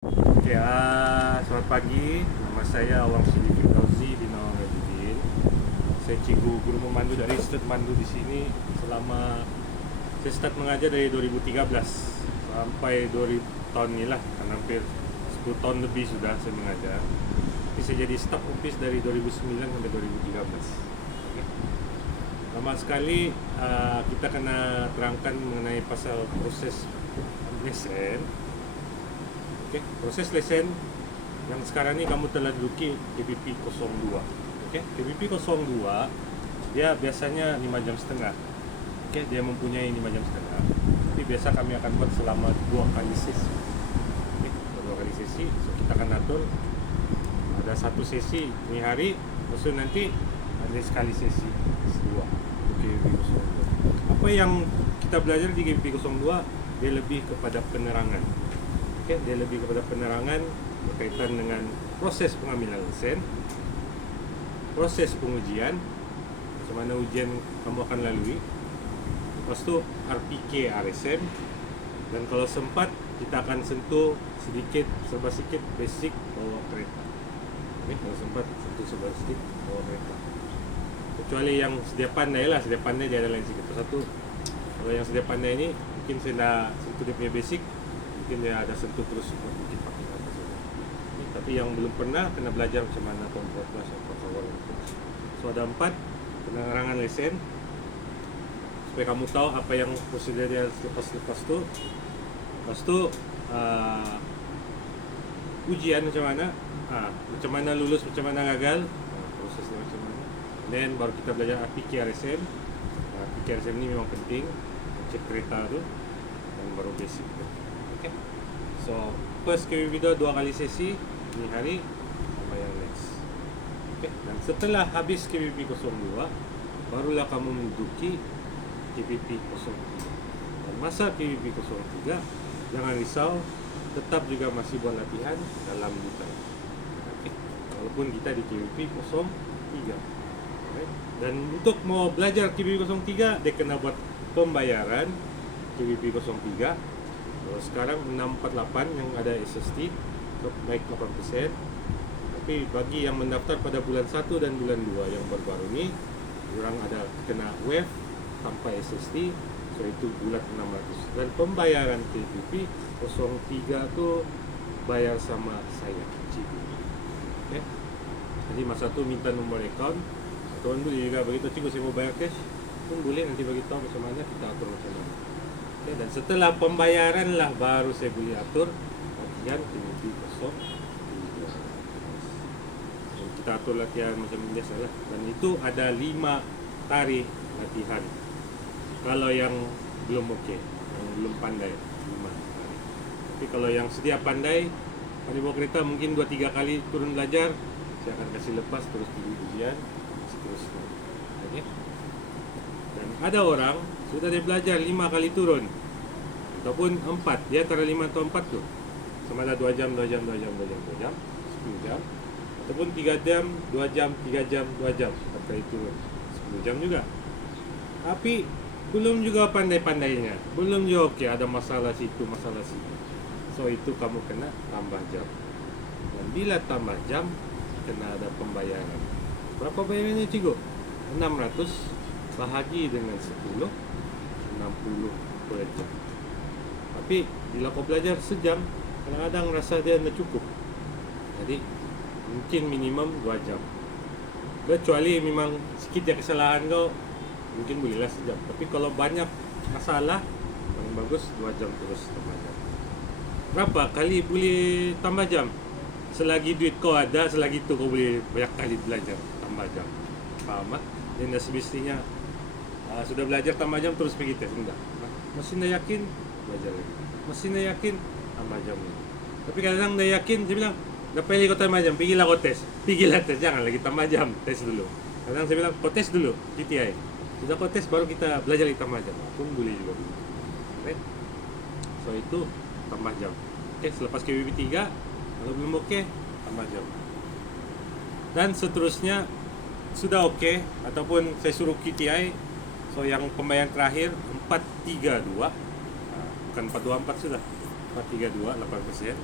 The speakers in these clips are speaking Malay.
Oke, selamat pagi. Nama saya Awang Siddiq Fauzi bin Awang Rajudin. Saya cikgu guru memandu dari Start Mandu di sini selama saya start mengajar dari 2013 sampai 2000 tahun ini lah, kan hampir 10 tahun lebih sudah saya mengajar. Tapi saya jadi staff office dari 2009 sampai 2013. Oke. Lama sekali kita kena terangkan mengenai pasal proses lesen. Oke, proses lesen yang sekarang ini kamu telah duduki KPP 02. Oke, KPP 02 dia biasanya 5 jam setengah. Oke, dia mempunyai 5 jam setengah. Tapi biasa kami akan buat selama 2 kali sesi. Oke, 2 kali sesi. So kita akan atur ada satu sesi ini hari, maksud nanti ada sekali sesi kedua. Oke, KPP 02. Apa yang kita belajar di KPP 02 dia lebih kepada penerangan. Dia lebih kepada penerangan berkaitan dengan proses pengambilan lesen, proses pengujian, macam mana ujian kamu akan lalui, lepas tu RPK RSM, dan kalau sempat kita akan sentuh serba sedikit basic bawa kereta. Okay? Kalau sempat sentuh serba sedikit bawa kereta. Kecuali yang sedia pandai dia ada lain sikit. Satu, kalau yang sedia pandai ini mungkin saya dah sentuh dia punya basic, mungkin dia ada sentuh terus mungkin pakai atas ini. Tapi yang belum pernah kena belajar macam mana membuat awal. So ada 4 penerangan lesen supaya kamu tahu apa yang prosedur dia lepas tu. Lepas tu ujian macam mana, lulus, macam mana gagal, prosesnya macam mana. Then baru kita belajar RPK RSM. RPK RSM ni memang penting, cek kereta tu, dan baru basic tu. Okay. So first KPP video 2 kali sesi ini hari sama yang next. Okay. Dan setelah habis KPP 02 barulah kamu menduduki KPP 03. Dan masa KPP 03 jangan risau, tetap juga masih buat latihan dalam detail. Okay. Walaupun kita di KPP 03. Okay. Dan untuk mau belajar KPP 03 dia kena buat pembayaran KPP 03. Kalau sekarang 648 yang ada SST naik 8%. Tapi bagi yang mendaftar pada bulan 1 dan bulan 2 yang baru-baru ni, orang ada kena wave tanpa SST, so itu bulan 600. Dan pembayaran KPP 03 tu bayar sama saya, cikgu. Okay? Jadi masa tu minta nombor akaun, tuan boleh juga beritahu cikgu saya mau bayar cash, pun boleh nanti beritahu macam mana kita atur macam mana. Okay, dan setelah pembayaran lah baru saya boleh atur latihan KPP 03. Kita atur latihan macam biasa lah. Dan itu ada 5 tarikh latihan. Kalau yang belum okey, yang belum pandai 5 tarikh. Tapi kalau yang sedia pandai bawa kereta mungkin 2-3 kali turun belajar, saya akan kasih lepas terus pergi ujian seterusnya. Okay? Dan ada orang sudah dia belajar 5 kali turun ataupun 4, dia antara 5 atau 4 tu sama ada 2 jam, 10 jam, ataupun 3 jam, 2 jam, 3 jam, 2 jam, 4 kali turun 10 jam juga. Tapi belum juga pandai-pandainya, belum juga okey, ada masalah situ. So itu kamu kena tambah jam. Dan bila tambah jam kena ada pembayaran. Berapa bayarannya cikgu? 600 bahagi dengan 10, 60 per jam. Tapi bila kau belajar sejam, kadang-kadang rasa dia tidak cukup. Jadi mungkin minimum 2 jam. Kecuali memang sikit ya kesalahan kau, mungkin bolehlah sejam. Tapi kalau banyak masalah, paling bagus 2 jam terus tambah jam. Berapa kali boleh tambah jam? Selagi duit kau ada, selagi tu kau boleh banyak kali belajar tambah jam. Faham tak? Dan semestinya sudah belajar tambah jam terus pergi tes, enggak. Masih tidak yakin, belajar lagi. Masih tidak yakin, tambah jam lagi. Tapi kadang tidak yakin, saya bilang, dah pilih kau tambah jam, pergilah kau tes. Jangan lagi tambah jam, tes dulu. Kadang saya bilang, kau tes dulu, GTI. Sudah kau tes, baru kita belajar lagi tambah jam. Pun boleh juga. Okay? So itu tambah jam. Okay, selepas KPP 3, kalau belum okey, tambah jam. Dan seterusnya, sudah okey, ataupun saya suruh QTI, so yang pembayaran terakhir 432, bukan 424 sudah, 432 8%.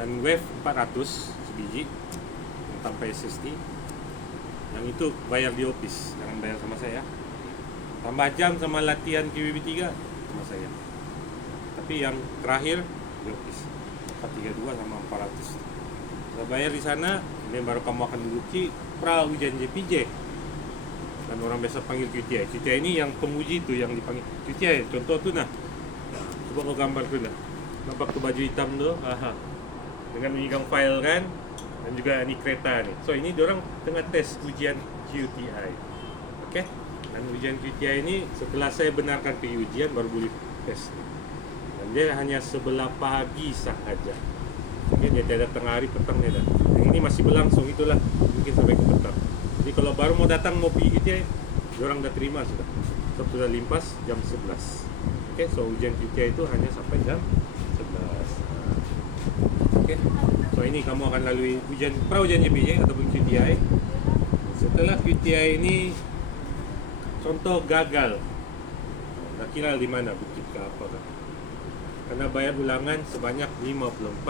Dan Wave 400 sebiji tanpa SSD. Yang itu bayar di office, jangan bayar sama saya. Tambah jam sama latihan QBB3 sama saya. Tapi yang terakhir di office 432 sama 400. Kalau bayar di sana, ini baru kamu akan duduki pra ujian JPJ. Dan orang biasa panggil QTI. QTI ini yang penguji itu yang dipanggil QTI. Contoh tuh nah. Coba kau gambar tuh nah. Nampak tuh baju hitam tuh. Aha. Dengan memegang file kan. Dan juga ini kereta nih. So ini diorang tengah tes ujian QTI. Oke. Dan ujian QTI ini setelah saya benarkan pergi ujian baru boleh tes. Dan dia hanya sebelah pagi sahaja. Oke, dia tidak tengah hari petang dia dah. Yang ini masih berlangsung itulah mungkin sampai ke petang. Jadi kalau baru mau datang mau pergi QTI, diorang dah terima sudah. So, sudah limpas jam 11. Oke, so ujian QTI itu hanya sampai jam 11. Oke. So ini kamu akan lalui ujian pra ujian JPJ ataupun QTI. Setelah QTI ini contoh gagal. Dah kira di mana bukit ke apa kan? Karena bayar ulangan sebanyak RM54.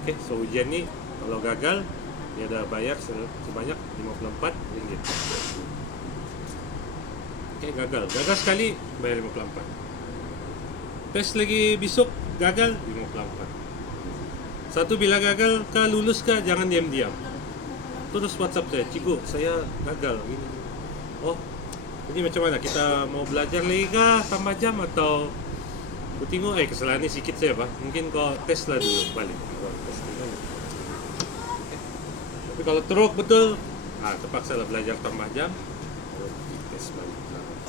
Oke, so ujian ini kalau gagal dia dah bayar sebanyak RM54. Oke, gagal sekali bayar 54. Tes lagi besok gagal 54. Satu bila gagal kah lulus kah jangan diam-diam. Terus WhatsApp saya, "Cikgu, saya gagal gini." Oh, jadi macam mana? Kita mau belajar lagi kah tambah jam atau aku tengok kesalahan ni sikit saya Pak. Mungkin kau tes lah dulu balik. Tes dulu. Tapi kalau teruk betul, terpaksa lah belajar tambah jam. Baru tes balik.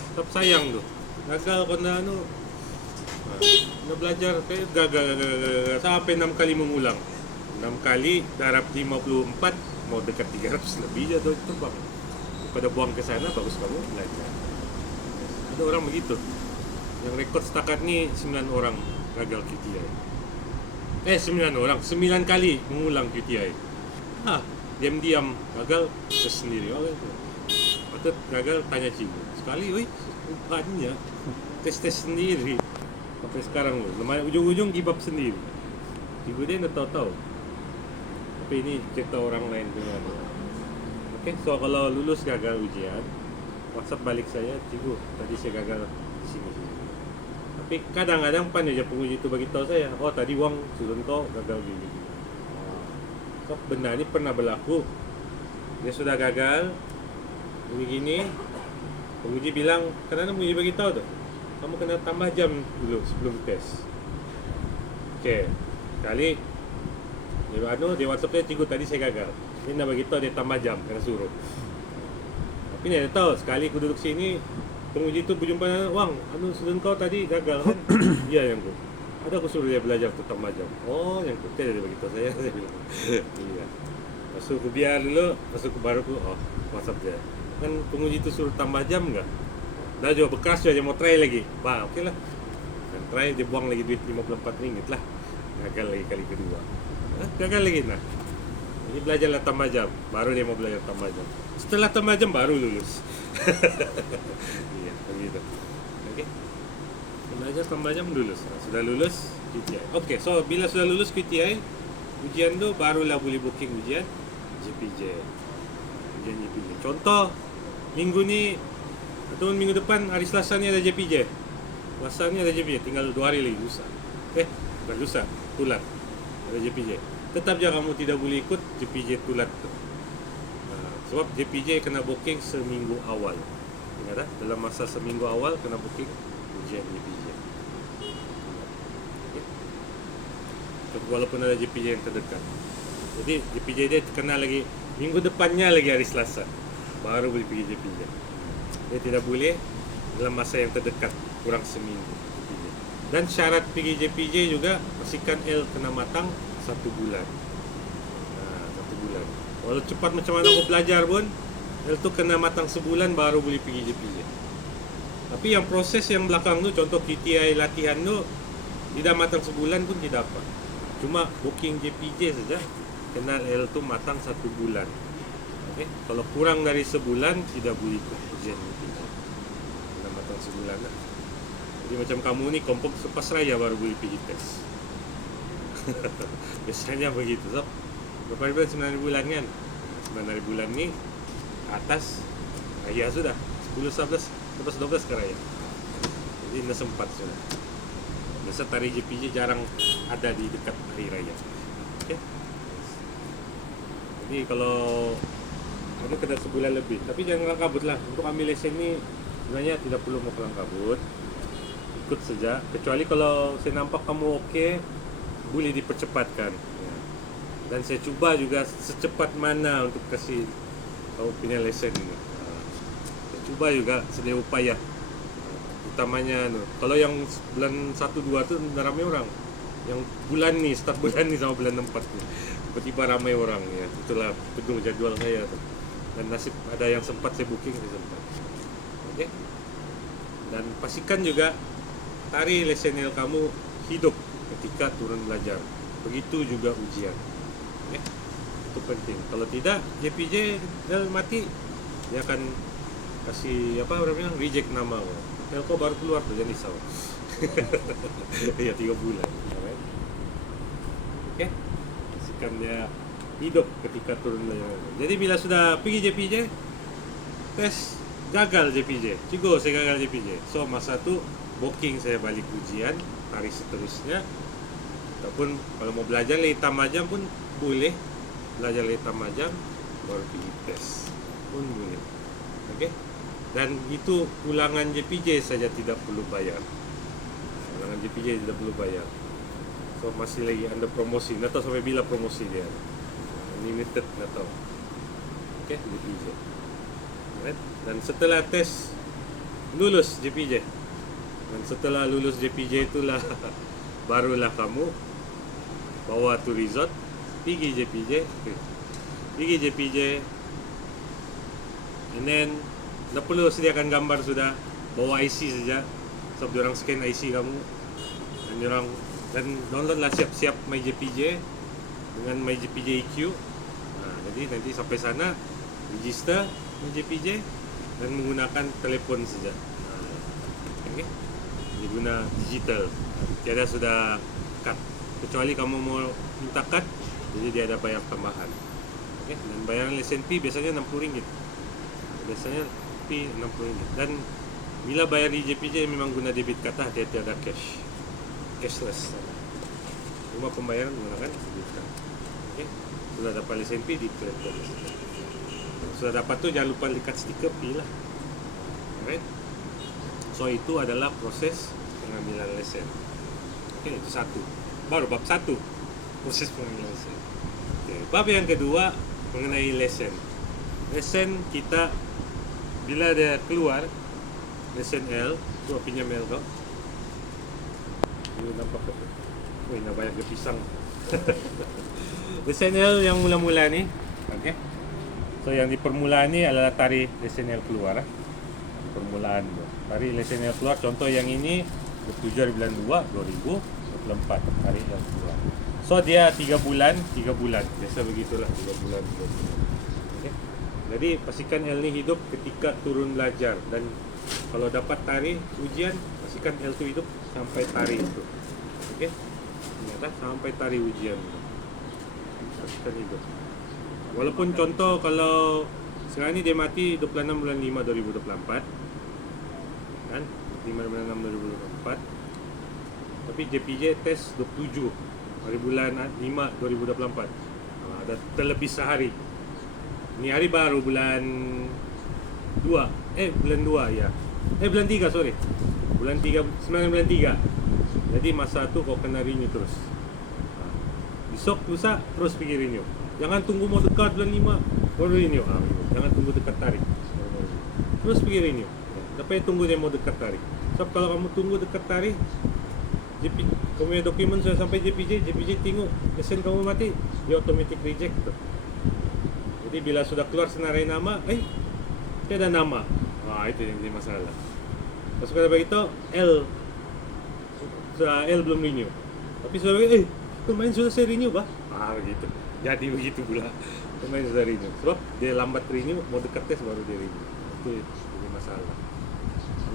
Tetap sayang tuh. Gagal kena belajar kayak gagal sampai 6 kali mengulang. 6 kali darab 54 mau dekat 300 lebih aja tuh Bang. Daripada buang ke sana bagus kamu belajar. Ada orang begitu. Yang rekod setakat ni 9 orang gagal QTI. 9 orang, 9 kali mengulang QTI. Diam-diam gagal sendiri. Patut gagal tanya cikgu. Sekali, banyak tes sendiri. Sampai sekarang ujung-ujung give up sendiri. Cikgu dia dah tahu-tahu. Tapi ini cerita orang lain dengan. Oke, so kalau lulus gagal ujian, WhatsApp balik saya, "Cikgu, tadi saya gagal di sini." Tapi kadang-kadang aja penguji itu bagi tahu saya, "Oh, tadi uang sudah kau gagal gini." So, benar ini pernah berlaku. Dia sudah gagal begini, penguji bilang, "Kenapa penguji bagi tahu tuh? Kamu kena tambah jam dulu sebelum tes." Oke, kali dia WhatsApp saya, "Cikgu, tadi saya gagal." Dia nak bagi tahu dia tambah jam, kena suruh. Tapi dia tahu sekali aku duduk sini, penguji tu berjumpa, "Wang, student kau tadi gagal kan?" "Iya yang ku." "Ada aku suruh dia belajar tu tambah jam." "Oh, yang ku." Dia bagi tahu saya bilang. Iya. Masuk aku biar dulu, masuk ke baru aku, WhatsApp dia. "Kan penguji tu suruh tambah jam enggak?" "Dah jauh bekas dia mau try lagi." Okey lah. Dan try dia buang lagi duit RM54 lah. Gagal lagi kali kedua. Gagal lagi nah. Jadi belajarlah tambah jam, baru dia mau belajar tambah jam. Setelah tambah jam baru lulus. Iya, begitu. Oke. Belajar tambah jam lulus. Sudah lulus QTI. Oke, so bila sudah lulus QTI, ujian tu barulah boleh booking ujian JPJ. Ujian JPJ. Contoh minggu ni atau minggu depan hari Selasa ni ada JPJ. Selasa ni ada JPJ, tinggal 2 hari lagi lusa. Bukan lusa, tulat. Ada JPJ. Tetap je kamu tidak boleh ikut JPJ tulat tu. Sebab JPJ kena booking seminggu awal. Ingat tak? Dalam masa seminggu awal kena booking ujian JPJ. Okay. Walaupun ada JPJ yang terdekat. Jadi JPJ dia kena lagi minggu depannya lagi hari Selasa. Baru boleh pergi JPJ. Dia tidak boleh dalam masa yang terdekat, kurang seminggu JPJ. Dan syarat pergi JPJ juga pastikan L kena matang 1 bulan. 1 bulan. Walau cepat macam mana kau belajar pun, L tu kena matang sebulan baru boleh pergi JPJ. Tapi yang proses yang belakang tu, contoh QTI latihan tu, tidak matang sebulan pun tidak apa. Cuma booking JPJ saja kena L tu matang 1 bulan. Okay? Kalau kurang dari sebulan tidak boleh ikut ujian JPJ. Kena matang sebulan lah. Jadi macam kamu ni kompok selepas raya baru boleh pergi tes. Biasanya begitu. So, berapa bulan? 9 bulan kan? 9 bulan nih atas ya sudah 10, 11, 11, 12 ke raya. Jadi nggak sempat sudah. Biasa tari JPJ jarang ada di dekat hari raya. Oke. Jadi kalau kamu kena sebulan lebih, tapi jangan kelang kabut lah. Untuk ambil lesen ini sebenarnya tidak perlu mau kelang kabut, ikut saja. Kecuali kalau saya nampak kamu oke, boleh dipercepatkan. Ya. Dan saya coba juga secepat mana untuk kasih kamu punya lesen ini. Saya coba juga sedaya upaya. Utamanya kalau yang bulan 1-2 tuh ramai orang. Yang bulan nih, start bulan nih sama bulan 4 nih. Tiba-tiba ramai orang ya. Itulah penuh jadwal saya tuh. Dan nasib ada yang sempat saya booking, saya sempat. Oke. Dan pastikan juga tari lesenel kamu hidup ketika turun belajar. Begitu juga ujian. Oke. Itu penting. Kalau tidak, JPJ dan mati, dia akan kasih apa orang bilang reject nama. Telco baru keluar tuh, jangan risau. Iya 3 bulan. Oke. Pastikan dia hidup ketika turun belajar. Jadi bila sudah pergi JPJ, tes gagal JPJ, cigo saya gagal JPJ. So masa itu booking saya balik ujian hari seterusnya. Ataupun kalau mau belajar hitam aja pun boleh, belajar hitam aja baru pergi tes pun boleh. Oke. Dan itu ulangan JPJ saja tidak perlu bayar. Ulangan JPJ tidak perlu bayar. So masih lagi under promosi, nggak tahu sampai bila promosi dia. Limited, nggak tahu. Oke, JPJ. Right? Dan setelah tes lulus JPJ, dan setelah lulus JPJ itulah barulah kamu bawa to resort, pergi JPJ, and then nggak perlu sediakan gambar sudah, bawa IC saja, sebab diorang scan IC kamu, dan diorang dan download lah siap-siap MyJPJ dengan MyJPJ EQ. Nah, jadi nanti sampai sana register MyJPJ dan menggunakan telepon saja. Nah, okay. Diguna digital, tiada sudah kad. Kecuali kamu mau minta kad, jadi dia ada bayar tambahan. Okay. Dan bayaran lesen fee biasanya RM60. Biasanya fee RM60. Dan bila bayar di JPJ memang guna debit card, dia tiada cash, cashless. Cuma pembayaran menggunakan debit card. Okay. Sudah dapat lesen fee di telepon. Sudah dapat tu jangan lupa ikat stiker fee lah. Alright. So itu adalah proses pengambilan lesen. Oke, itu satu. Baru bab 1, proses pengambilan lesen. Oke, bab yang kedua mengenai lesen. Lesen kita bila dia keluar lesen L, tu pinjam L kau. Ini nampak tak? Wih, nak banyak dia pisang. Lesen L yang mula-mula ni, okey. So yang di permulaan ni adalah tari lesen L keluar. Permulaan tari lesen L keluar. Contoh yang ini bertujuan di bulan 2 2024 tari yang keluar. So dia 3 bulan. Biasa begitulah 3 bulan. Okay. Jadi pastikan L ni hidup ketika turun belajar, dan kalau dapat tari ujian pastikan L tu hidup sampai tari itu. Okey. Ingat sampai tari ujian. Pastikan hidup. Walaupun contoh kalau sekarang ni dia mati 26 bulan 5 2024 kan, 5 bulan 6 2024, tapi JPJ tes 27 hari bulan 5 2024. Ada terlebih sehari. Ni hari baru bulan 2 bulan 2 ya. Bulan 3 sorry. Bulan 3 9 bulan 3. Jadi masa tu kau kena renew terus. Besok lusa terus pergi renew. Jangan tunggu mau dekat bulan 5 baru renew. Jangan tunggu dekat tarik. Terus pergi renew. Tapi tunggu dia mau dekat tarik. Sebab kalau kamu tunggu dekat tarik, kamu punya dokumen sudah sampai JPJ tengok lesen kamu mati, dia automatic reject. Jadi bila sudah keluar senarai nama, tiada nama. Itu yang jadi masalah. Pas sudah begitu, L belum renew. Tapi sudah begitu, kemarin sudah saya renew bah. Begitu. Jadi begitu pula. Kemarin sudah renew. Sebab dia lambat renew, mau dekat tes baru dia renew. Itu jadi masalah.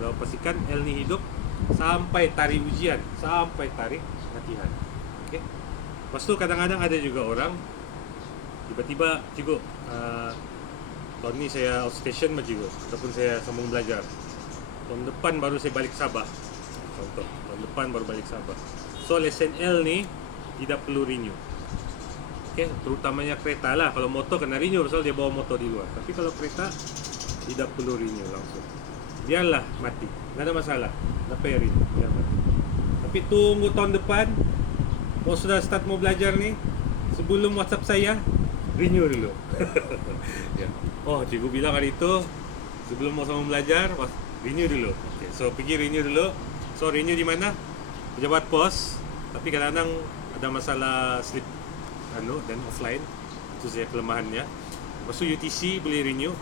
Kalau pastikan L ni hidup sampai tari ujian, sampai tari latihan. Okey. Lepas tu kadang-kadang ada juga orang tiba-tiba, cikgu, tahun ni saya outstation mah cikgu, ataupun saya sambung belajar. Tahun depan baru saya balik Sabah. Contoh, tahun depan baru balik Sabah. So lesen L ni tidak perlu renew. Okay, terutamanya kereta lah. Kalau motor kena renew pasal dia bawa motor di luar. Tapi kalau kereta tidak perlu renew langsung. Biarlah mati, nggak ada masalah. Tak payah renew, biar mati. Tapi tunggu tahun depan, kalau sudah start mau belajar nih, sebelum WhatsApp saya, renew dulu. Ya. Oh, cikgu bilang hari itu sebelum mau sama belajar, renew dulu. Okay, so pergi renew dulu. So renew di mana? Pejabat pos. Tapi kadang-kadang ada masalah slip dan offline. Itu saya kelemahannya. Lepas tu UTC boleh renew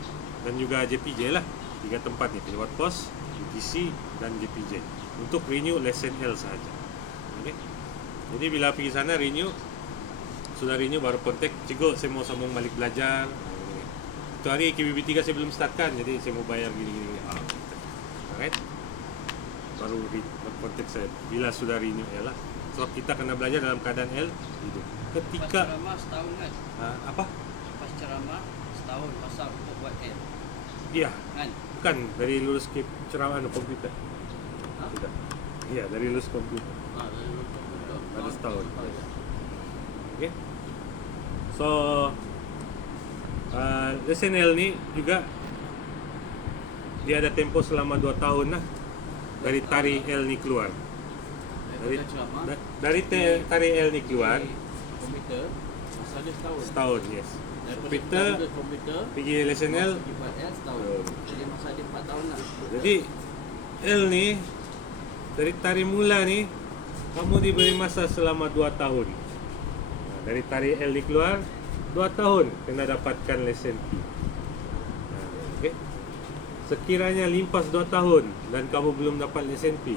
dan juga JPJ lah. 3 tempat ni, pejabat pos, UTC dan JPJ. Untuk renew lesen L sahaja. Okay. Jadi bila pergi sana renew, sudah renew baru kontak, cikgu saya mau sambung balik belajar. Itu hari KBB 3 saya belum startkan, jadi saya mau bayar gini-gini. Alright. Baru kontak saya bila sudah renew L lah. Sebab kita kena belajar dalam keadaan L hidup. Ketika pas ceramah setahun kan? apa? Pas ceramah setahun masa untuk buat L Iya. kan? Bukan dari lulus ceramah komputer. Hah? Tidak. Iya, dari lulus komputer. Ada setahun. Okay. So lesen L ni juga dia ada tempo selama 2 tahun lah dari tari L ni keluar. Dari tari L ni keluar Komputer masa dia setahun, yes. Komputer komputer pergi lesen L. buat L setahun. Jadi masa dia 4 tahun lah. Jadi L ni dari tari mula ni kamu diberi masa selama 2 tahun. Dari tari L ni keluar 2 tahun kena dapatkan lesen P. Okay. Sekiranya limpas 2 tahun dan kamu belum dapat lesen P,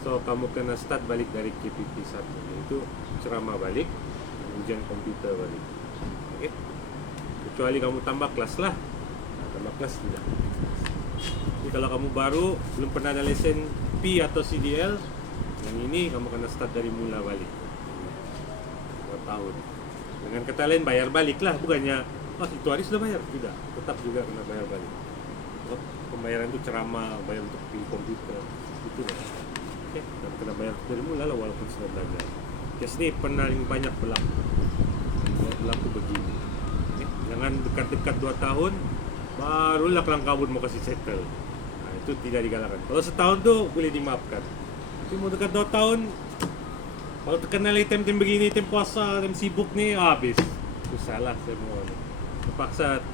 so kamu kena start balik dari KPP 1. Itu ceramah balik, ujian komputer balik. Okay. Kecuali kamu tambah kelas lah. Tambah kelas tidak. Jadi kalau kamu baru belum pernah ada lesen P atau CDL, yang ini kamu kena start dari mula balik 2 tahun. Dengan kata lain bayar balik lah, bukannya itu hari sudah bayar, tidak, tetap juga kena bayar balik. So, pembayaran itu ceramah, bayar untuk P komputer itu lah. Okay. Dan kena bayar dari mula lah walaupun sudah belajar. Kes ni paling banyak berlaku begini. Okay. Jangan dekat-dekat 2 tahun barulah kelang kabut mau kasih settle. Nah, itu tidak digalakkan. Kalau setahun tu boleh dimaafkan. Tapi mau dekat 2 tahun, kalau terkenal item-item begini, item puasa, item sibuk ni, habis. Susah lah semua. Terpaksa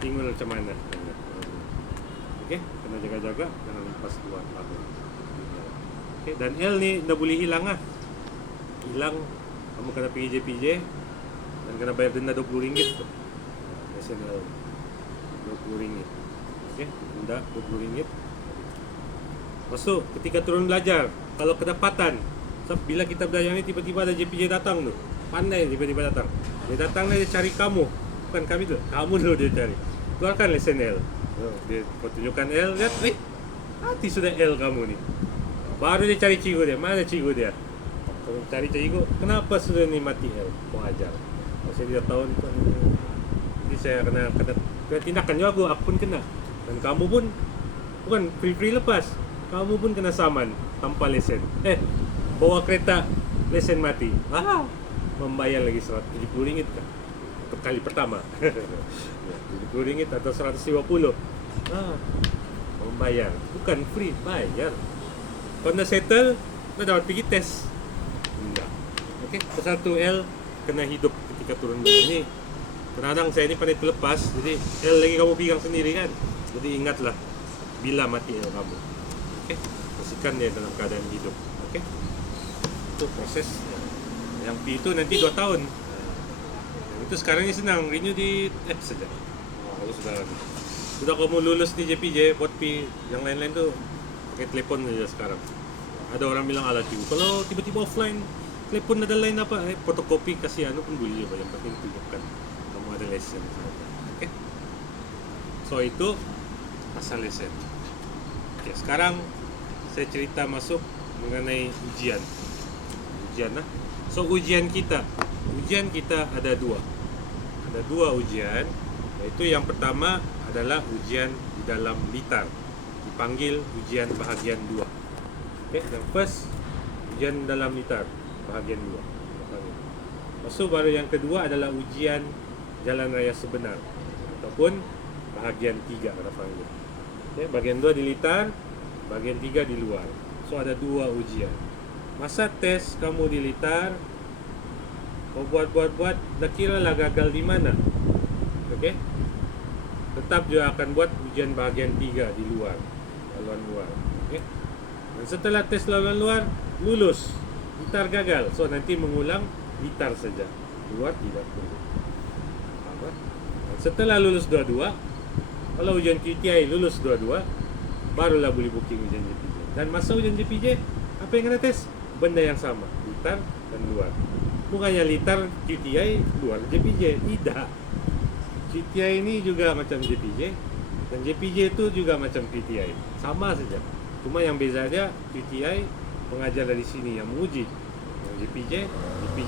tinggal macam mana. Okay, kena jaga-jaga, jangan lepas 2 tahun. Okay, dan L ni dah boleh hilang lah. Hilang, kamu kena pergi JPJ dan kena bayar denda RM20 tu. Lesen L RM20. Okay, denda RM20. Lepas tu, ketika turun belajar, kalau kedapatan, bila kita belajar ni tiba-tiba ada JPJ datang tu, pandai tiba-tiba datang. Dia datang dia cari kamu, bukan kami tu, kamu dulu dia cari. Keluarkan lesen L. Dia tunjukkan L, lihat, mati sudah L kamu ni. Baru dia cari cikgu dia, mana cikgu dia? Kalau cari cikgu, kenapa sudah ni mati L? Mau ajar. Kalau saya tidak tahu, jadi saya kena tindakan juga, aku pun kena. Dan kamu pun, bukan free lepas, kamu pun kena saman tanpa lesen. Bawa kereta, lesen mati. Membayar lagi RM170 kan? Untuk kali pertama. RM70 atau RM150. Membayar. Bukan free, bayar. Kalau nak settle, nak dapat pergi tes. Enggak. Okay, satu L kena hidup ketika turun ini. Kadang-kadang saya ini pandai terlepas, jadi L lagi kamu pegang sendiri kan. Jadi ingatlah bila mati L kamu. Okay, pastikan dia dalam keadaan hidup. Okay, itu proses. Yang P itu nanti 2 tahun. Itu sekarang ni senang, renew di app saja. Kalau sudah kamu lulus di JPJ, buat P yang lain-lain tu pakai telepon saja sekarang. Ada orang bilang ala cikgu, kalau tiba-tiba offline, telepon ada lain apa, fotokopi kasih pun boleh je. Yang penting tunjukkan kamu ada lesen. Okay. So itu pasal lesen. Okay, sekarang saya cerita masuk mengenai ujian lah. So ujian kita ujian kita ada dua. Ada dua ujian, yaitu yang pertama adalah ujian di dalam litar, dipanggil ujian bahagian 2. Okay, yang first ujian dalam litar bahagian 2. Lepas tu baru yang kedua adalah ujian jalan raya sebenar ataupun bahagian 3 kita panggil. Okay, bahagian 2 di litar, bahagian 3 di luar. So ada dua ujian. Masa tes kamu di litar, kau buat, dah kira lah gagal di mana. Okey. Tetap juga akan buat ujian bahagian 3 di luar, laluan luar. Okey. Dan setelah tes laluan luar, lulus. Litar gagal. So nanti mengulang litar saja. Luar tidak perlu. Apa? Dan setelah lulus dua-dua, kalau ujian QTI lulus dua-dua, barulah boleh booking ujian JPJ. Dan masa ujian JPJ, apa yang kena tes? Benda yang sama, litar dan luar. Bukannya litar QTI, luar JPJ. Tidak. QTI ini juga macam JPJ, dan JPJ itu juga macam QTI. Sama saja. Cuma yang beza dia, QTI mengajar dari sini yang menguji. Yang JPJ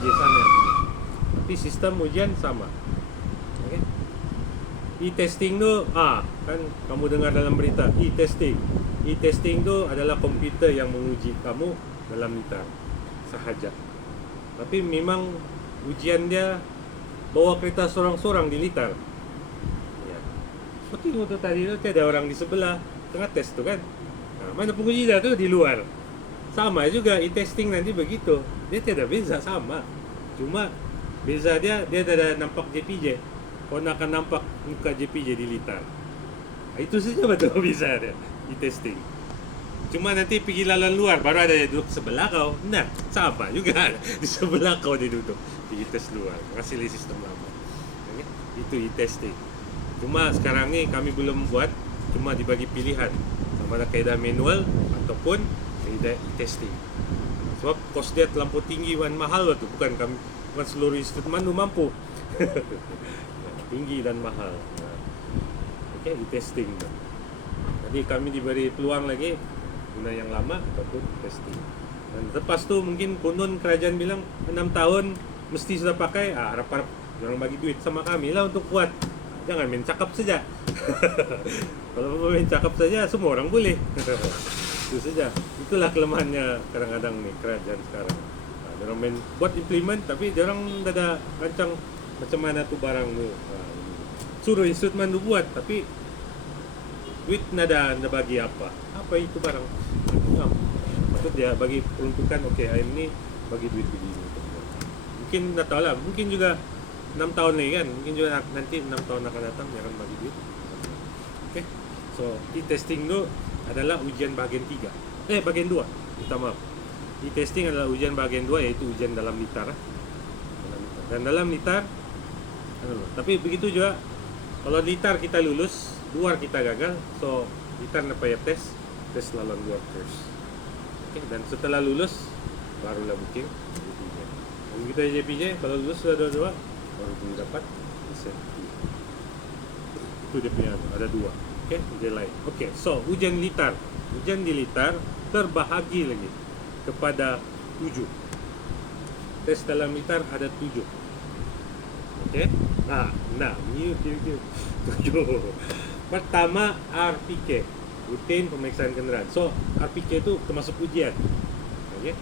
sana yang menguji. Tapi sistem ujian sama. Okay? E-testing tu, kan kamu dengar dalam berita, e-testing. E-testing tu adalah komputer yang menguji kamu dalam litar sahaja. Tapi memang ujian dia bawa kereta sorang-sorang di litar. Ya. So tengok tu tadi tu ada orang di sebelah tengah test tu kan. Mana penguji dia tu di luar. Sama juga e-testing nanti begitu. Dia tidak beza, sama. Cuma beza dia ada nampak JPJ. Kau nak akan nampak muka JPJ di litar. Itu saja betul beza dia e-testing. Cuma nanti pergi laluan luar, baru ada yang duduk sebelah kau. Nah, sama juga. Di sebelah kau dia duduk. Pergi tes luar. Kasih sistem lama. Okay? Itu e-testing. Cuma sekarang ni kami belum buat. Cuma dibagi pilihan. Sama ada kaedah manual ataupun kaedah e-testing. Sebab kos dia terlampau tinggi dan mahal tu. Bukan seluruh instrumen tu mampu. Tinggi dan mahal. Okay, e-testing tu. Jadi kami diberi peluang lagi guna yang lama ataupun testing. Dan lepas tu mungkin konon kerajaan bilang 6 tahun mesti sudah pakai. Harap-harap orang bagi duit sama kami lah untuk buat. Jangan main cakap saja. Kalau main cakap saja semua orang boleh. Itu saja. Itulah kelemahannya kadang-kadang nih kerajaan sekarang. Orang main buat implement tapi orang ada rancang macam mana tu barang tu. Suruh instrumen tu buat tapi duit nada bagi apa itu barang. Maksud dia bagi peruntukan, okey hari ni bagi duit begini. Mungkin tak tahu lah, mungkin juga 6 tahun ni kan, mungkin juga nanti 6 tahun akan datang dia akan bagi duit. Okay, so e-testing tu adalah ujian bahagian 3 bahagian 2, minta maaf. E-testing adalah ujian bahagian 2 iaitu ujian dalam litar. Dan dalam litar tapi begitu juga kalau litar kita lulus, luar kita gagal, so litar nak payah tes laluan luar terus. Okay, dan setelah lulus barulah booking JPJ. Kalau kita JPJ, kalau lulus sudah dua-dua baru boleh dapat SNP. Itu dia punya ada dua. Okay, ujian lain. Okay, so ujian litar. Ujian di litar terbahagi lagi kepada 7. Tes dalam litar ada 7. Okay, ini 7. Pertama RPK, rutin pemeriksaan kenderaan. So RPK itu termasuk ujian. Okay.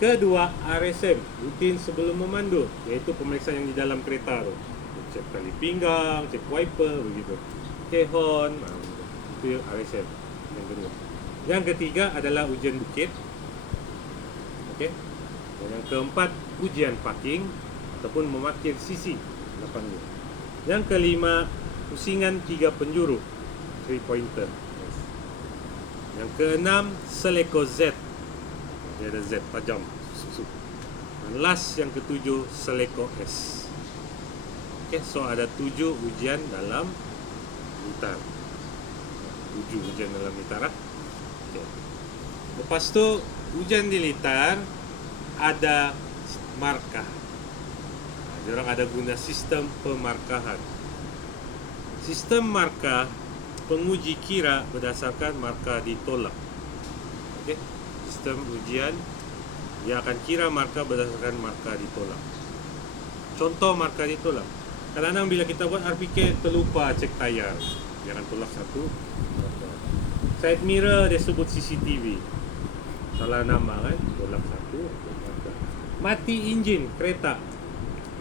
Kedua RSM, rutin sebelum memandu, iaitu pemeriksaan yang di dalam kereta tu. Cek tali pinggang, cek wiper begitu. Cek horn, itu RSM yang kedua. Yang ketiga adalah ujian bukit. Okay. Dan yang keempat ujian parking ataupun memarkir sisi lapangan. Yang kelima pusingan 3 penjuru 3 pointer. Yang keenam seleko Z. Dia ada Z tajam. Dan last yang ketujuh seleko S. Okay, so ada 7 ujian dalam litar. 7 ujian dalam litar. Okay. Lepas tu ujian di litar ada markah. Diorang ada guna sistem pemarkahan. Sistem markah penguji kira berdasarkan markah ditolak. Okey, sistem ujian dia akan kira markah berdasarkan markah ditolak. Contoh markah ditolak. Kadang-kadang bila kita buat RPK terlupa cek tayar, jangan tolak satu. Side mirror dia sebut CCTV, salah nama kan, tolak satu. Mati enjin kereta,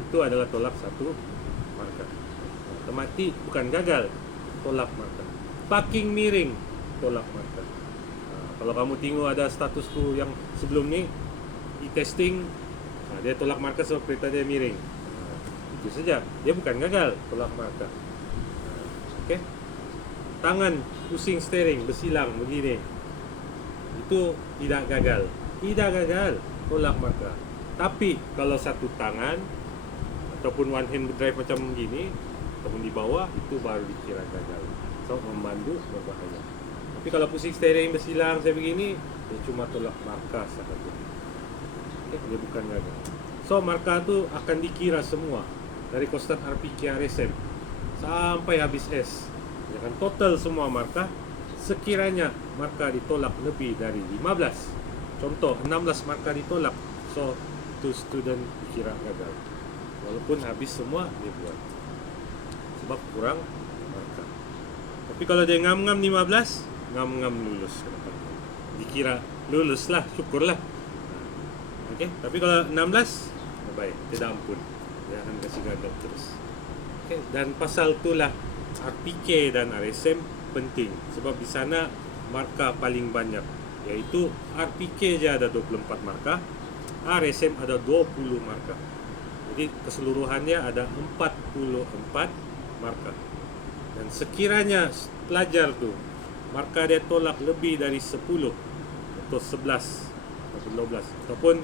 itu adalah tolak satu markah. Mati bukan gagal, tolak markah. Parking miring, tolak markah. Kalau kamu tengok ada statusku yang sebelum ni di testing, dia tolak markah sebab kereta dia miring. Itu saja, dia bukan gagal, tolak markah. Okey. Tangan pusing steering, bersilang begini, itu tidak gagal, tolak markah. Tapi kalau satu tangan ataupun one hand drive macam gini ataupun di bawah, itu baru dikira gagal. So memandu berbahaya. Tapi kalau pusing steering bersilang saya begini, dia cuma tolak markah sahaja. Dia bukan gagal. So markah tu akan dikira semua dari konstan RPK RSM sampai habis S. Jangan total semua markah. Sekiranya markah ditolak lebih dari 15, contoh 16 markah ditolak, so itu student dikira gagal walaupun habis semua dia buat sebab kurang markah. Tapi kalau dia ngam-ngam 15, ngam-ngam lulus, dikira lulus lah, syukurlah. Okey, tapi kalau 16, baik, tidak ampun, dia akan kasih gagal terus. Okey, dan pasal itulah RPK dan RSM penting sebab di sana markah paling banyak, iaitu RPK je ada 24 markah, RSM ada 20 markah. Jadi keseluruhannya ada 44 markah. Dan sekiranya pelajar tu markah dia tolak lebih dari 10 atau 11 atau 12 ataupun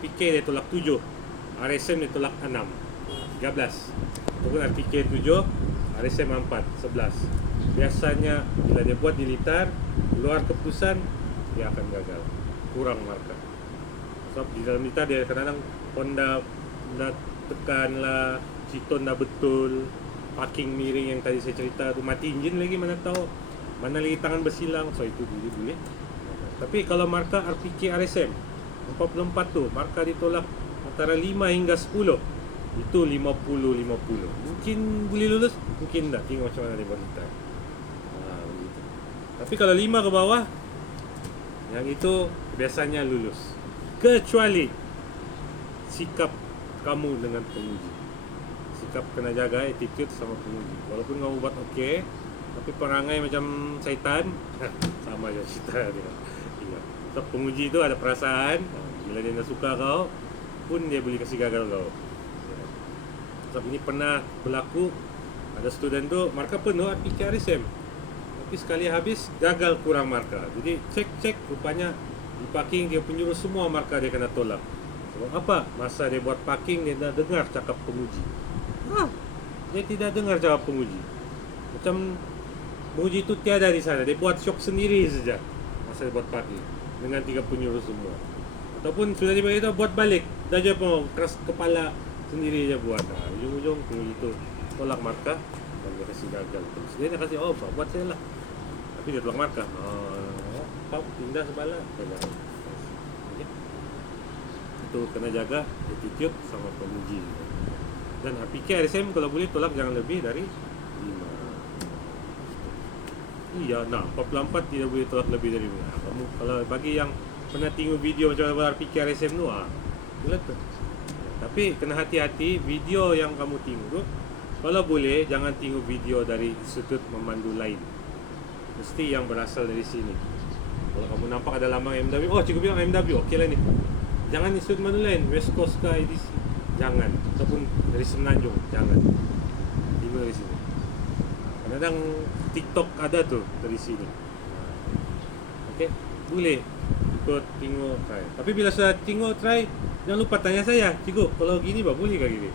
RPK dia tolak 7, RSM dia tolak 6, 13, ataupun RPK 7, RSM 4, 11. Biasanya bila dia buat di litar, luar keputusan, dia akan gagal, kurang markah. Sebab di dalam litar dia kadang-kadang Honda dah tekan lah, Citon dah betul, parking miring yang tadi saya cerita tu, mati enjin lagi mana tahu, mana lagi tangan bersilang, so itu boleh. Tapi kalau markah RPK RSM 44 tu, markah ditolak antara 5 hingga 10, itu 50-50. Mungkin boleh lulus, mungkin tak, tengok macam mana dia buat litar. Begitu. Tapi kalau 5 ke bawah, yang itu biasanya lulus, kecuali sikap kamu dengan penguji. Sikap kena jaga attitude sama penguji. Walaupun kamu buat okey, tapi perangai macam syaitan, sama je cerita dia. Iya. So, penguji itu ada perasaan, bila dia tak suka kau pun dia boleh kasih gagal kau. Sebab ini pernah berlaku, ada student tu markah penuh RPK RSM, tapi sekali habis gagal, kurang markah. Jadi cek rupanya di parking dia penyuruh semua markah dia kena tolak. Sebab apa? Masa dia buat parking dia tak dengar cakap penguji. Dia tidak dengar cakap penguji. Macam penguji itu tiada di sana, dia buat shock sendiri saja masa dia buat parking dengan 3 penyuruh semua. Ataupun sudah diberitahu buat balik, dah je pun keras kepala sendiri je buat. Ujung-ujung penguji itu tolak markah dan dia kasih gagal terus. Dia kasih buat saya lah, tapi dia tolak markah. Pindah sebala gagal. Okay. Itu kena jaga attitude sama penguji. Dan RPK RSM kalau boleh tolak jangan lebih dari 5. Iya, 44 tidak boleh tolak lebih dari 5. Kamu kalau bagi yang pernah tengok video macam mana RPK RSM tu, boleh tu. Tapi kena hati-hati video yang kamu tengok tu, kalau boleh jangan tengok video dari institut memandu lain. Mesti yang berasal dari sini. Kalau kamu nampak ada lambang MW, cikgu bilang MW, okey lah ni. Jangan institut memandu lain, West Coast ke IDC, jangan. Ataupun dari Semenanjung, jangan. Tengok dari sini. Kadang-kadang TikTok ada tu dari sini. Okey, boleh ikut tengok try. Tapi bila sudah tengok try, jangan lupa tanya saya, cikgu kalau gini boleh ke gini?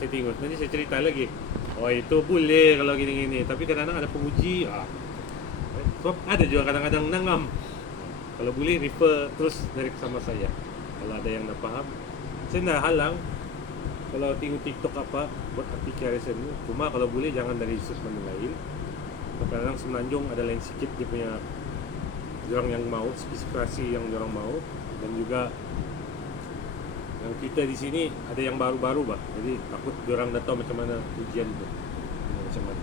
Saya tengok, nanti saya cerita lagi. Itu boleh kalau gini-gini. Tapi kadang-kadang ada penguji, sebab ada juga kadang-kadang nangam. Kalau boleh refer terus dari sama saya. Kalau ada yang dah faham, saya nak halang. Kalau tengok TikTok apa buat RPK RSM ni, cuma kalau boleh jangan dari institut lain. Kadang-kadang Semenanjung ada lain sikit dia punya, diorang yang mau spesifikasi yang diorang mau, dan juga Yang kita di sini ada yang baru-baru bah, jadi takut diorang dah tahu macam mana ujian tu, macam mana.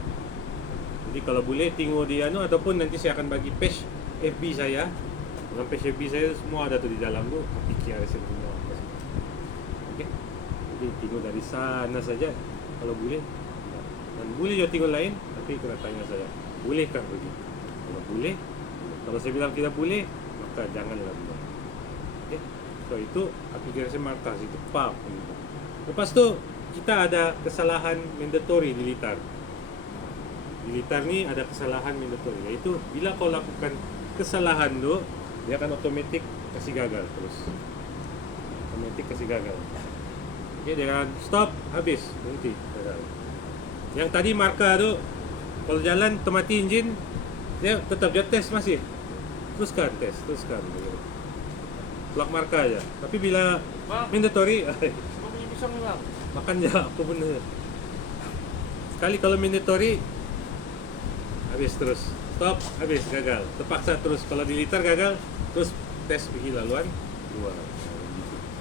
Jadi kalau boleh tengok di ataupun nanti saya akan bagi page FB saya. Dalam page FB saya semua ada tu di dalam tu, RSM semua. Okey. Jadi tengok dari sana saja kalau boleh. Dan boleh juga tengok lain, tapi kena tanya saya, bolehkah begitu? Kalau boleh, kalau saya bilang tidak boleh, maka janganlah buat. Okey. So itu aplikasi markas itu PAP. Lepas tu kita ada kesalahan mandatory di litar. Di litar ni ada kesalahan mandatory, iaitu bila kau lakukan kesalahan tu, dia akan otomatik kasih gagal terus. Otomatik kasih gagal. Okey, dia akan stop, habis, berhenti, gagal. Yang tadi markah tu, kalau jalan mati enjin, dia tetap dia test masih. Teruskan test, teruskan. Plug markah aja. Tapi bila mandatory, Kau punya pisang ni bang. makan je apa benda. Sekali kalau mandatory, habis terus. Stop, habis, gagal. Terpaksa terus. Kalau di litar gagal, terus tes pergi laluan dua.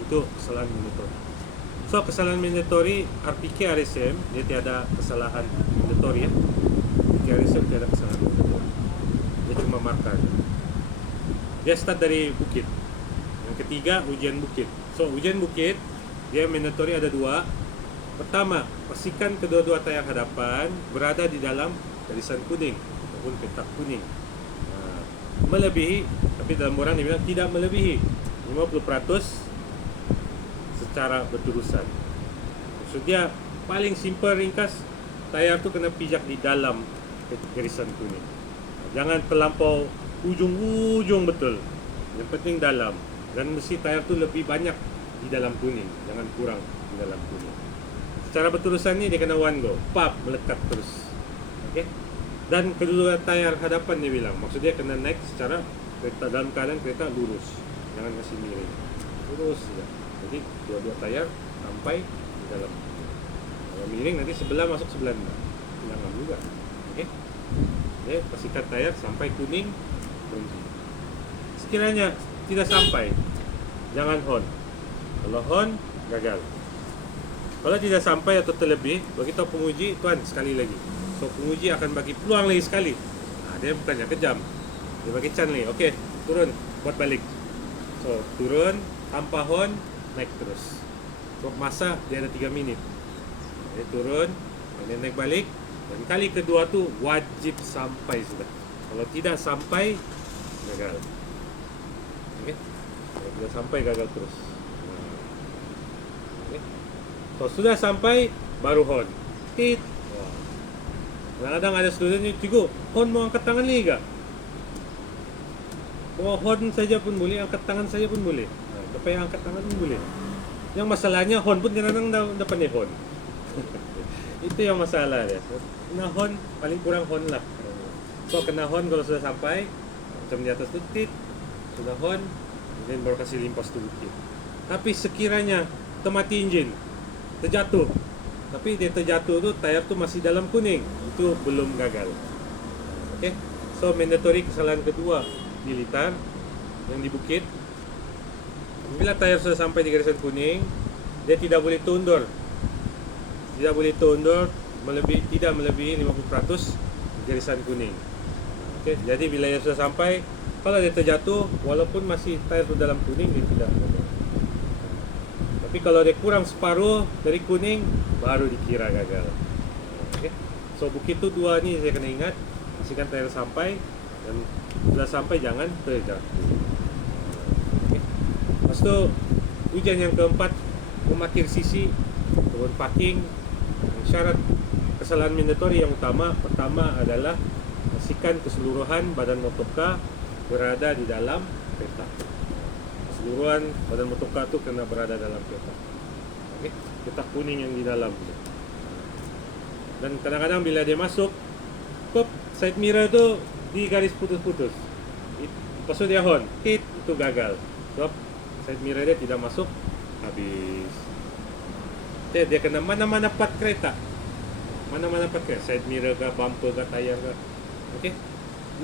Itu kesalahan mandatory. So kesalahan mandatory RPK RSM dia tiada kesalahan mandatory ya. RPK RSM tiada kesalahan mandatory. Dia cuma markah. Dia start dari bukit. Yang ketiga ujian bukit. So ujian bukit dia mandatory ada dua. Pertama, pastikan kedua-dua tayar hadapan berada di dalam garisan kuning ataupun petak kuning. Melebihi, tapi dalam orang dia bilang tidak melebihi 50% secara berterusan. Maksudnya paling simple ringkas, tayar tu kena pijak di dalam garisan kuning. Jangan terlampau ujung-ujung betul. Yang penting dalam. Dan mesti tayar tu lebih banyak di dalam kuning, jangan kurang di dalam kuning. Secara berterusan ni dia kena one go, pap, melekat terus. Okey. Dan kedua tayar hadapan dia bilang, maksud dia kena naik secara kereta dalam keadaan kereta lurus, jangan kasih miring, lurus saja. Jadi dua-dua tayar sampai di dalam. Kalau miring nanti sebelah masuk sebelah hilang juga. Okey. Jadi pastikan tayar sampai kuning berhenti. Sekiranya tidak sampai, jangan horn. Kalau horn, gagal. Kalau tidak sampai atau terlebih, bagi tahu penguji, tuan sekali lagi. So penguji akan bagi peluang lagi sekali. Dia bukannya kejam, dia bagi chance lagi. Okey, turun, buat balik. So turun, tanpa horn, naik terus. So masa dia ada 3 minit. Dia turun, dia naik balik. Dan kali kedua tu wajib sampai sudah. Kalau tidak sampai, gagal. Okey, kalau tidak sampai gagal terus. Okay. So sudah sampai, baru horn. Tit. Kadang-kadang ada student ni, cikgu, horn mau angkat tangan lagi kah? Mau horn saja pun boleh, angkat tangan saja pun boleh. Apa yang angkat tangan pun boleh. Yang masalahnya horn pun kadang-kadang dah pandai horn. Itu yang masalah dia. Kena horn, paling kurang horn lah. So kena horn kalau sudah sampai, macam di atas tu tit, sudah horn, dan baru kasih limpas tu bukit. Tapi sekiranya termati enjin, terjatuh, tapi dia terjatuh tu tayar tu masih dalam kuning, itu belum gagal. Okay, so mandatory kesalahan kedua di litar yang di bukit. Bila tayar sudah sampai di garisan kuning, dia tidak boleh tundur. Tidak boleh tundur tidak melebihi 50% garisan kuning. Okay, jadi bila dia sudah sampai, kalau dia terjatuh, walaupun masih tayar tu dalam kuning, dia tidak gagal. Tapi kalau dia kurang separuh dari kuning, baru dikira gagal. Okay. So bukit tu dua ni saya kena ingat. Pastikan tayar sampai, dan sudah sampai jangan terjatuh. Okay. Lepas tu ujian yang keempat, memakir sisi, turun parking. Syarat kesalahan mandatory yang utama, pertama adalah pastikan keseluruhan badan motorcar berada di dalam kereta. Keseluruhan badan motorcar tu kena berada dalam kereta. Okey, kereta kuning yang di dalam. Dan kadang-kadang bila dia masuk, side mirror tu di garis putus-putus. Lepas tu dia horn, hit, itu gagal. Sebab side mirror dia tidak masuk, habis. Dia kena mana-mana part kereta. Mana-mana part kereta, side mirror ke, bumper ke, tayar ke. Okey,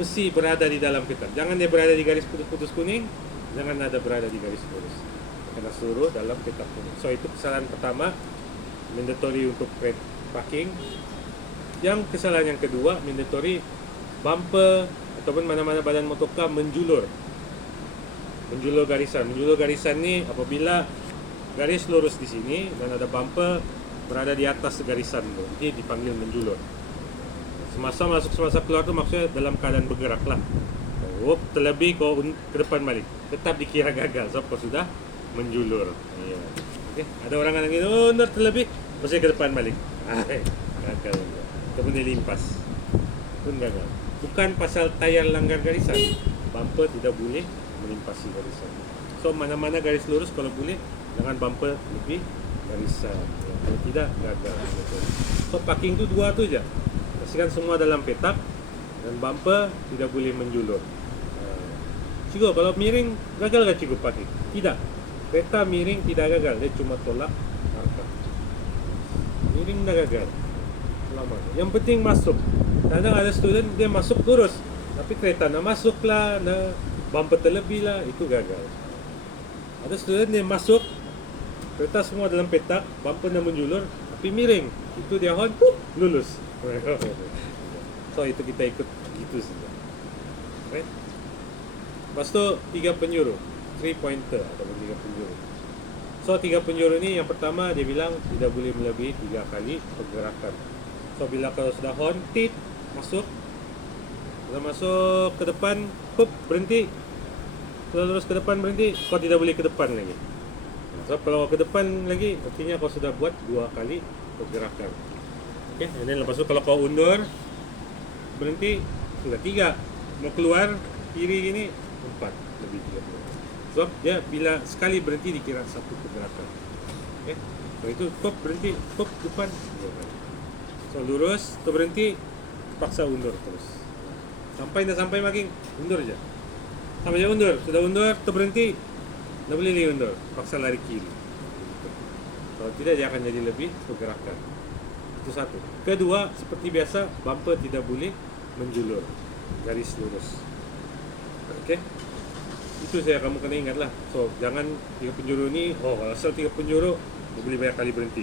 mesti berada di dalam kereta. Jangan dia berada di garis putus-putus kuning, jangan ada berada di garis lurus. kena seluruh dalam petak kuning. So itu kesalahan pertama, mandatory untuk red parking. Yang kesalahan yang kedua, mandatory bumper ataupun mana-mana badan motorcar menjulur garisan. Menjulur garisan ni apabila garis lurus di sini dan ada bumper berada di atas garisan tu, jadi dipanggil menjulur. Semasa masuk, semasa keluar tu maksudnya dalam keadaan bergerak lah. Oh, terlebih kau ke depan balik, tetap dikira gagal sebab kau sudah menjulur. Ya. Okay. Ada orang yang gitu, oh, terlebih mesti ke depan balik. Gagal. Kemudian limpas pun gagal. Bukan pasal tayar langgar garisan, bumper tidak boleh melimpasi garisan. So mana-mana garis lurus kalau boleh, jangan bumper lebih garisan. Ya, kalau tidak gagal. So parking tu dua tu je. Pastikan semua dalam petak dan bumper tidak boleh menjulur. Cikgu, kalau miring gagal ke cikgu parking? Tidak. Kereta miring tidak gagal, dia cuma tolak markah. Miring dah gagal. Lama. Yang penting masuk. Kadang ada student dia masuk lurus, tapi kereta nak masuk lah, nak bumper terlebih lah, itu gagal. Ada student dia masuk, kereta semua dalam petak, bumper nak menjulur, tapi miring, itu dia horn, lulus. So itu kita ikut gitu saja. Right? Lepas tu 3 penjuru, 3 pointer ataupun 3 penjuru. So 3 penjuru ni yang pertama dia bilang tidak boleh melebihi 3 kali pergerakan. So bila kalau sudah horn, tit, masuk. Sudah masuk ke depan, hup, berhenti. Sudah lurus ke depan, berhenti. Kau tidak boleh ke depan lagi. So kalau ke depan lagi, artinya kau sudah buat 2 kali pergerakan. Okay, and then lepas tu kalau kau undur, berhenti, sudah 3. Mau keluar, kiri gini, 4. Lebih 3. So dia bila sekali berhenti dikira 1 pergerakan. Okay, so itu pop berhenti, pop depan, 2 kali. So lurus, tu berhenti, paksa undur terus. Sampai dah sampai makin, undur je. Sampai je undur, sudah undur, tu berhenti, tak boleh lagi undur, paksa lari kiri. Kalau tidak dia akan jadi lebih pergerakan. Itu satu. Kedua, seperti biasa, bumper tidak boleh menjulur, garis lurus. Okey. Itu saya kamu kena ingat lah. So jangan 3 penjuru ni, oh kalau asal 3 penjuru, dia boleh banyak kali berhenti.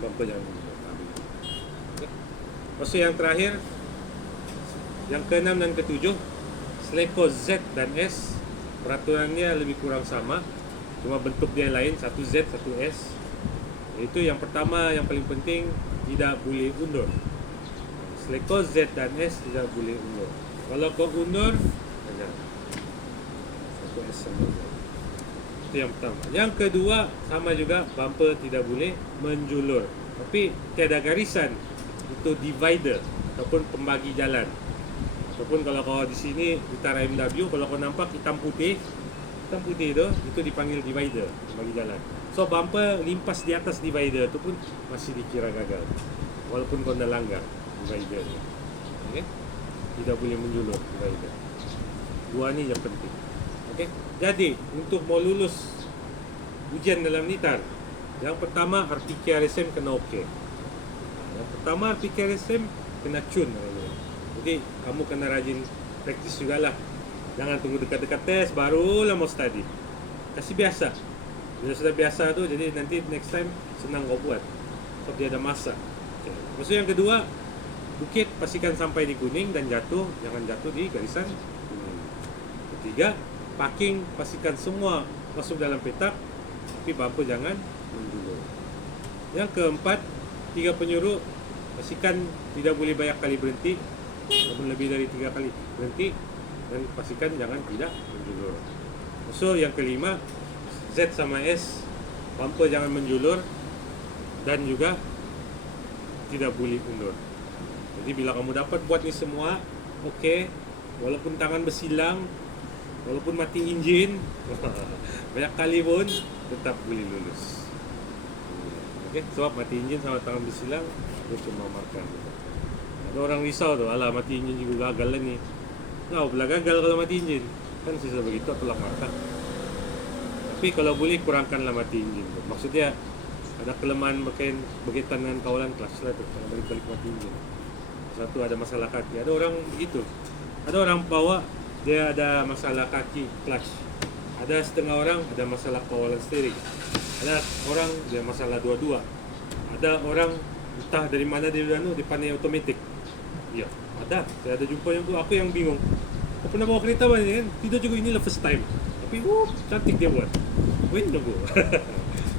Bumper jangan menjulur. Lepas tu yang terakhir, yang ke-6 dan ke-7, seleko Z dan S, peraturannya lebih kurang sama, cuma bentuk dia lain, satu Z, satu S. Itu yang pertama, yang paling penting, tidak boleh undur. Seleko Z dan S tidak boleh undur. Kalau kau undur, hanya satu S sama Z. Itu yang pertama. Yang kedua, sama juga, bumper tidak boleh menjulur. Tapi tiada garisan, itu divider ataupun pembagi jalan. Ataupun kalau kau di sini utara MW, kalau kau nampak hitam putih itu dipanggil divider, pembagi jalan. So bumper limpas di atas divider itu pun masih dikira gagal, walaupun kau dah langgar divider. Okay? Tidak boleh menjulur divider. Dua ni yang penting. Okay? Jadi untuk mau lulus ujian dalam NITAR, yang pertama RPK RSM kena okey. Yang pertama RPK-RSM kena cun. Jadi kamu kena rajin praktis jugalah. Jangan tunggu dekat-dekat tes barulah mau study. Kasih biasa. Bila sudah biasa tu, jadi nanti next time senang kau buat. Sebab dia ada masa. Okay. Maksud yang kedua, bukit pastikan sampai di kuning dan jatuh, jangan jatuh di garisan kuning. Ketiga, parking pastikan semua masuk dalam petak, tapi bumper jangan menjulur. Yang keempat, 3 penjuru, pastikan tidak boleh banyak kali berhenti, namun lebih dari 3 kali berhenti, dan pastikan jangan tidak menjulur. So yang kelima, Z sama S, bumper jangan menjulur dan juga tidak boleh undur. Jadi bila kamu dapat buat ni semua, okey, walaupun tangan bersilang, walaupun mati enjin, banyak kali pun tetap boleh lulus. Okay, sebab mati enjin sama tangan bersilang, dia cuma markah. Ada orang risau tu, alah mati enjin juga gagal lah ni. Kau pula gagal kalau mati enjin. Kan sisa begitu, tolak markah. Tapi kalau boleh, kurangkanlah mati enjin tu. Maksudnya, ada kelemahan berkaitan dengan kawalan clutch lah tu. Kalau balik-balik mati enjin. Satu ada masalah kaki. Ada orang begitu. Ada orang bawa, dia ada masalah kaki clutch. Ada setengah orang ada masalah kawalan steering. Ada orang dia masalah dua-dua. Ada orang entah dari mana dia pandai otomatik. Ya, ada. Saya ada jumpa yang tu, aku yang bingung. Kau pernah bawa kereta mana kan? Tidak juga, inilah first time. Tapi cantik dia buat. Wait tunggu.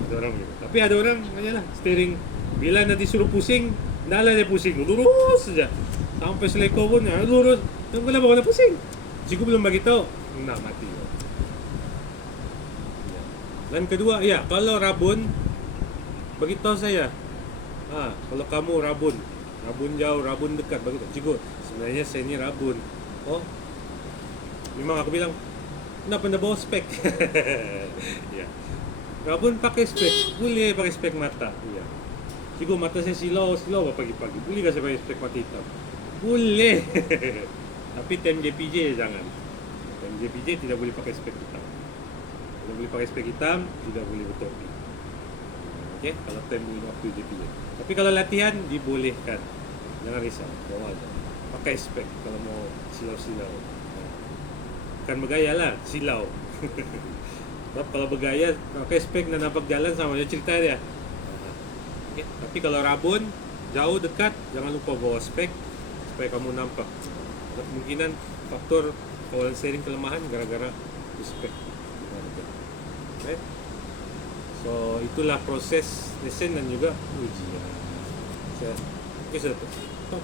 Ada orang gitu. Tapi ada orang lah steering bila nanti suruh pusing, nala dia pusing. Lurus saja. Sampai seleko pun lurus. Tunggu lah bawa pusing. Jika belum bagi tahu, nak mati. Dan kedua, ya, kalau rabun, beritahu saya. Kalau kamu rabun jauh, rabun dekat, beritahu. Cikgu, sebenarnya saya ni rabun. Oh, memang aku bilang, kenapa anda bawa spek? Ya. Rabun pakai spek, boleh pakai spek mata. Ya. Cikgu, mata saya silau pagi-pagi. Boleh ke saya pakai spek mata hitam? Boleh. Tapi time JPJ jangan. Time JPJ tidak boleh pakai spek hitam. Tidak boleh pakai spek hitam, tidak boleh bertopi. Okey, kalau time waktu JPJ. Tapi kalau latihan dibolehkan. Jangan risau, bawa aja. Pakai spek kalau mau silau-silau. Bukan bergaya lah, silau. Sebab kalau bergaya pakai spek dan nampak jalan sama aja cerita dia. Okay. Tapi kalau rabun jauh dekat, jangan lupa bawa spek supaya kamu nampak. Ada kemungkinan faktor kawalan steering kelemahan gara-gara spek. Okay. So itulah proses lesen dan juga ujian. Oke, sudah. Stop.